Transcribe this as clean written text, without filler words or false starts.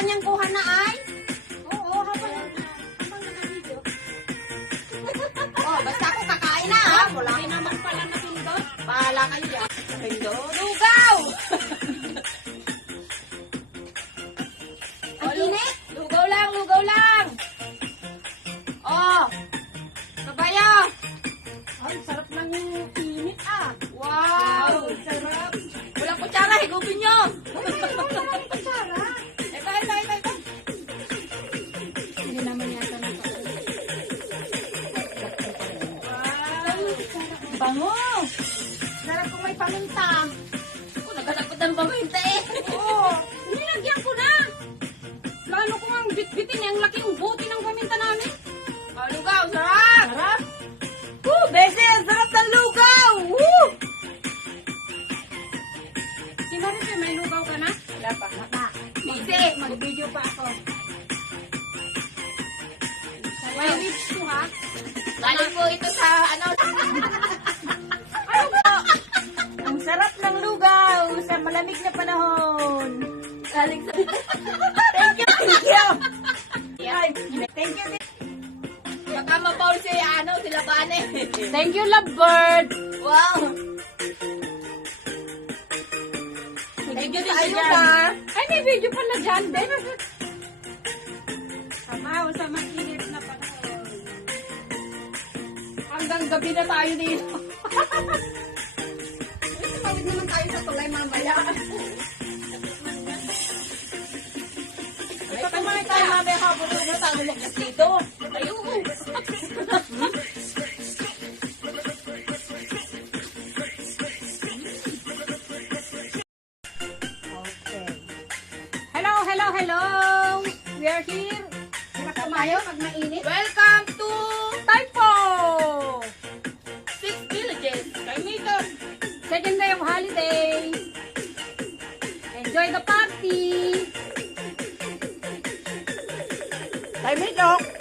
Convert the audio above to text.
kanyang kuha na ay? Oo, habang nakabidyo. Oh, basta ako kakain na ha. Wala. Hindi naman pala napindot. Bahala kayo dyan. Pindo. Lugaw! Ang init. Lugaw lang, lugaw lang. Oh. Kabayo. Ay, sarap lang yung init ah. Wow. Sarap. Walang kutsara. Higupin nyo. Sarap. Ito. Hindi naman yata Wow. Bango. Sarap kung may paminta. Oh, naghanap ng paminta eh. Oo. Nilagyan ko na. Lalo ko ang bit-bitin. Ang laki ng buti ng paminta namin. Oh, lugaw. Sarap. Sarap. Bese, ang sarap ng lugaw. Woo! Si Maricel, may lugaw ka na? Wala pa. Bese. Mag-video pa ako. May Lips ko ha. Galing po ito sa ano. Ang sarap ng lugaw sa malamig na panahon. Galing sa... Thank you. Yan. Thank you. Baka mapaul si ano, sila Bane. Thank you, lovebird. Wow. Thank you tayo na. Ay, may video pala dyan. Samaw sa mag-init na panahon. Hanggang gabi na tayo dito. Tumawid naman tayo sa tulay mamaya. Ay, kumain tayo mamaya habang na tayo lumakas dito. Ayun. Hello. We are here. Hirap tayo pag mainit. Welcome to Typo! 6 Villages. Kaimito. Second day of holiday. Enjoy the party. Kaimito.